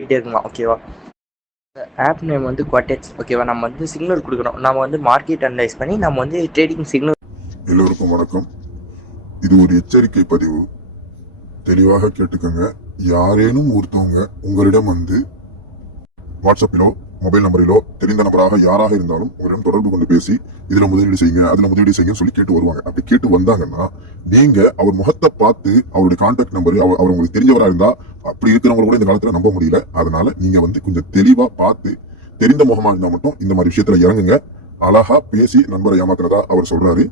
போயிட்டே இருக்குமா ஓகேவா. ஆப் நேம் வந்து குவாட்டெக்ஸ் ஓகேவா. நம்ம வந்து சிக்னல் கொடுக்குறோம். நம்ம வந்து மார்க்கெட் அனலைஸ் பண்ணி நம்ம வந்து ட்ரேடிங் சிக்னல். எல்லோருக்கும் வணக்கம். இது ஒரு எச்சரிக்கை பதிவு. தெளிவாக கேட்டுக்கோங்க. யாரேனும் ஒருத்தவங்க உங்களிடம் வந்து வாட்ஸ்அப்பிலோ மொபைல் நம்பரிலோ தெரிந்த நபராக யாராக இருந்தாலும் உங்களிடம் தொடர்பு கொண்டு பேசி இதுல முதலீடு செய்யுங்க அதுல முதலீடு செய்யுங்க சொல்லி கேட்டு வருவாங்க. அப்படி கேட்டு வந்தாங்கன்னா நீங்க அவர் முகத்தை பார்த்து அவருடைய கான்டாக்ட் நம்பர் அவர் உங்களுக்கு தெரிஞ்சவரா இருந்தா அப்படி இருக்கிறவங்க கூட இந்த காலத்துல நம்ப முடியல. அதனால நீங்க வந்து கொஞ்சம் தெளிவா பார்த்து தெரிந்த முகமா இருந்தா மட்டும் இந்த மாதிரி விஷயத்துல இறங்குங்க. அழகா பேசி நண்பரை ஏமாத்துறதா அவர் சொல்றாரு.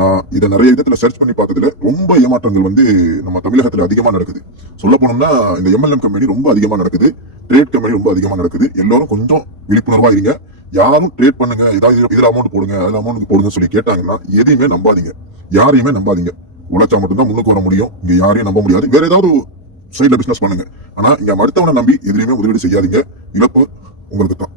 நான் இதை நிறைய விதத்துல சர்ச் பண்ணி பார்த்ததுல ரொம்ப ஏமாற்றங்கள் வந்து நம்ம தமிழகத்துல அதிகமா நடக்குது. சொல்ல போனோம்னா இந்த எம்எல்எம் கம்பெனி ரொம்ப அதிகமா நடக்குது, ட்ரேட் கம்பெனி ரொம்ப அதிகமா நடக்குது. எல்லாரும் கொஞ்சம் விழிப்புணர்வா இருங்க. யாரும் ட்ரேட் பண்ணுங்க, ஏதாவது இதுல அமௌண்ட் போடுங்க அதுல அமௌண்ட் போடுங்க சொல்லி கேட்டாங்கன்னா எதையுமே நம்பாதீங்க, யாரையுமே நம்பாதீங்க. உழைச்சா மட்டும்தான் முன்னுக்கு வர முடியும். இங்க யாரையும் நம்ப முடியாது. வேற ஏதாவது சைட்ல பிசினஸ் பண்ணுங்க. ஆனா இங்க மருத்துவனை நம்பி எதுலையுமே முதலீடு செய்யாதீங்க. இழப்பு உங்களுக்கு தான்.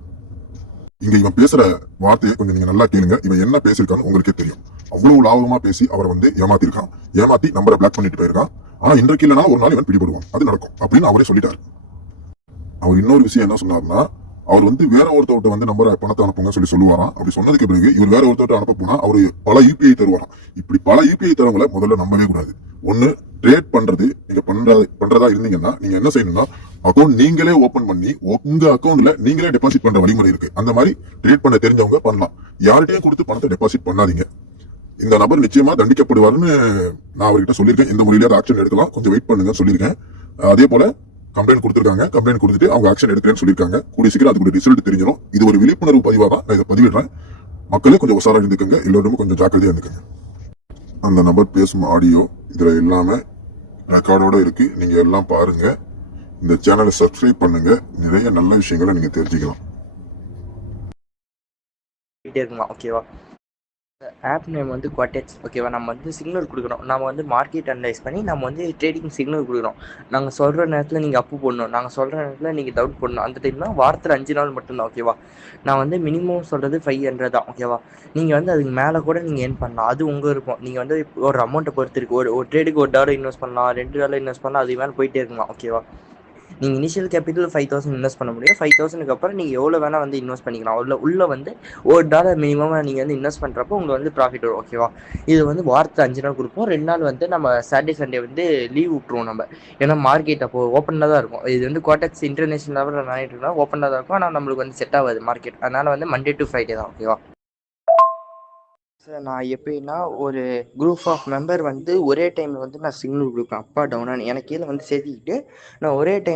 இங்க இவன் பேசுற வார்த்தையை கொஞ்சம் நீங்க நல்லா கேளுங்க. இவன் என்ன பேசிருக்கான்னு உங்களுக்கே தெரியும். அவ்வளவு லாபமா பேசி அவரை வந்து ஏமாத்திருக்கான். ஏமாத்தி நம்பரை பிளாக் பண்ணிட்டு போயிருக்கான். ஆனா இன்றைக்கு இல்லைனா ஒரு நாள் இவன் பிடிபடுவான், அது நடக்கும் அப்படின்னு அவரே சொல்லிட்டாரு. அவர் இன்னொரு விஷயம் என்ன சொன்னார்னா, அவர் வந்து வேற ஒருத்தவர்கிட்ட வந்து நம்பரை பணத்தை அனுப்புங்க சொல்லி சொல்லுவாராம். அப்படி சொன்னதுக்கு பிறகு இவர் வேற ஒருத்தவர்கிட்ட அனுப்ப போனா அவரு பல யூபிஐ தருவாராம். இப்படி பல யூபிஐ தரவங்களை முதல்ல நம்பவே கூடாது. ஒண்ணு, ட்ரேட் பண்றது நீங்க பண்றதா இருந்தீங்கன்னா நீங்க என்ன செய்யணும்னா அக்கௌண்ட் நீங்களே ஓபன் பண்ணி உங்க அக்கௌண்ட்ல நீங்களே டெபாசிட் பண்ற வழிமுறை இருக்கு. அந்த மாதிரி ட்ரேட் பண்ண தெரிஞ்சவங்க பண்ணலாம். யார்கிட்டயும் கொடுத்து பணத்தை டெபாசிட் பண்ணாதீங்க. இந்த நபர் நிச்சயமா தண்டிக்கப்படுவார்னு நான் அவர்கிட்ட சொல்லியிருக்கேன். இந்த முறையில ஆக்ஷன் எடுக்கலாம், கொஞ்சம் வெயிட் பண்ணுங்க சொல்லியிருக்கேன். அதே போல கம்ப்ளைண்ட் கொடுத்திருக்காங்க. கம்ப்ளைண்ட் கொடுத்துட்டு அவங்க ஆக்ஷன் எடுக்கிறேன்னு சொல்லியிருக்காங்க. கூடிய சீக்கிரம் அதுக்கு ரிசல்ட் தெரிஞ்சிடும். இது ஒரு விழிப்புணர்வு பதிவாக தான் நான் இதை பதிவிடுறேன். மக்களே கொஞ்சம் உசாரா இருந்துக்கங்க. எல்லோருமே கொஞ்சம் ஜாக்கிரதையா இருந்துக்கங்க. அந்த நபர் பேசும் ஆடியோ இதுல எல்லாமே ரெக்கார்டோட இருக்கு. நீங்க எல்லாம் பாருங்க. இந்த சேனலை சப்ஸ்கிரைப் பண்ணுங்க. நிறைய நல்ல விஷயங்களை நீங்க தெரிஞ்சுக்கலாம். போயிட்டே இருக்குமா ஓகேவா. ஆப் நேம் வந்து குவாட்டெக்ஸ் ஓகேவா. நம்ம வந்து சிக்னல் கொடுக்குறோம். நம்ம வந்து மார்க்கெட் அனலைஸ் பண்ணி நம்ம வந்து ட்ரேடிங் சிக்னல் கொடுக்குறோம். நாங்கள் சொல்கிற நேரத்தில் நீங்கள் அப்பு போடணும், நாங்கள் சொல்கிற நேரத்தில் நீங்கள் டவுட் போடணும். அந்த டைம் தான் வாரத்தில் 5 நாள் மட்டும்தான் ஓகேவா. நான் வந்து மினிமம் சொல்கிறது 500 தான் ஓகேவா. நீங்கள் வந்து அதுக்கு மேலே கூட நீங்கள் ஏர்ன் பண்ணலாம், அது உங்கள் இருக்கும். நீங்கள் வந்து ஒரு அமௌண்ட்டை பொறுத்து இருக்குது. ஒரு ட்ரேடுக்கு $1 இன்வெஸ்ட் பண்ணலாம், $2 இன்வெஸ்ட் பண்ணலாம், அது மேலே போயிட்டே இருக்கலாம் ஓகேவா. நீங்கள் இனிஷியல் கேபிட்டல் 5000 இன்வெஸ்ட் பண்ண முடியும். 5000க்கு அப்புறம் நீங்கள் எவ்வளோ வேணால் வந்து இன்வெஸ்ட் பண்ணிக்கலாம். உள்ள வந்து $1 மினிமமாக நீங்கள் வந்து இன்வெஸ்ட் பண்ணுறப்போ உங்களுக்கு வந்து ப்ராஃபிட் வரும் ஓகேவா. இது வந்து வாரத்தில் 5 நாள் கொடுப்போம். 2 நாள் வந்து நம்ம சாட்டர்டே சண்டே வந்து லீவ் விட்ருவோம் நம்ம. ஏன்னா மார்க்கெட் அப்போது ஓப்பனில் தான் இருக்கும். இது வந்து குவாட்டெக்ஸ் இன்டர்நேஷனல் லெவலில் நினைட்டு இருந்தால் ஓப்பனில் தான் இருக்கும். ஆனால் நம்மளுக்கு வந்து செட் ஆகாது மார்க்கெட். அதனால் வந்து மண்டே டு ஃப்ரைடே தான் ஓகேவா. சார் நான் எப்படின்னா ஒரு குரூப் ஆஃப் மெம்பர் வந்து ஒரே டைமில் வந்து நான் சிக்னல் கொடுப்பேன் அப்பா டவுனான்னு. எனக்கு கீழே வந்து சேர்த்திக்கிட்டு நான் ஒரே டைம்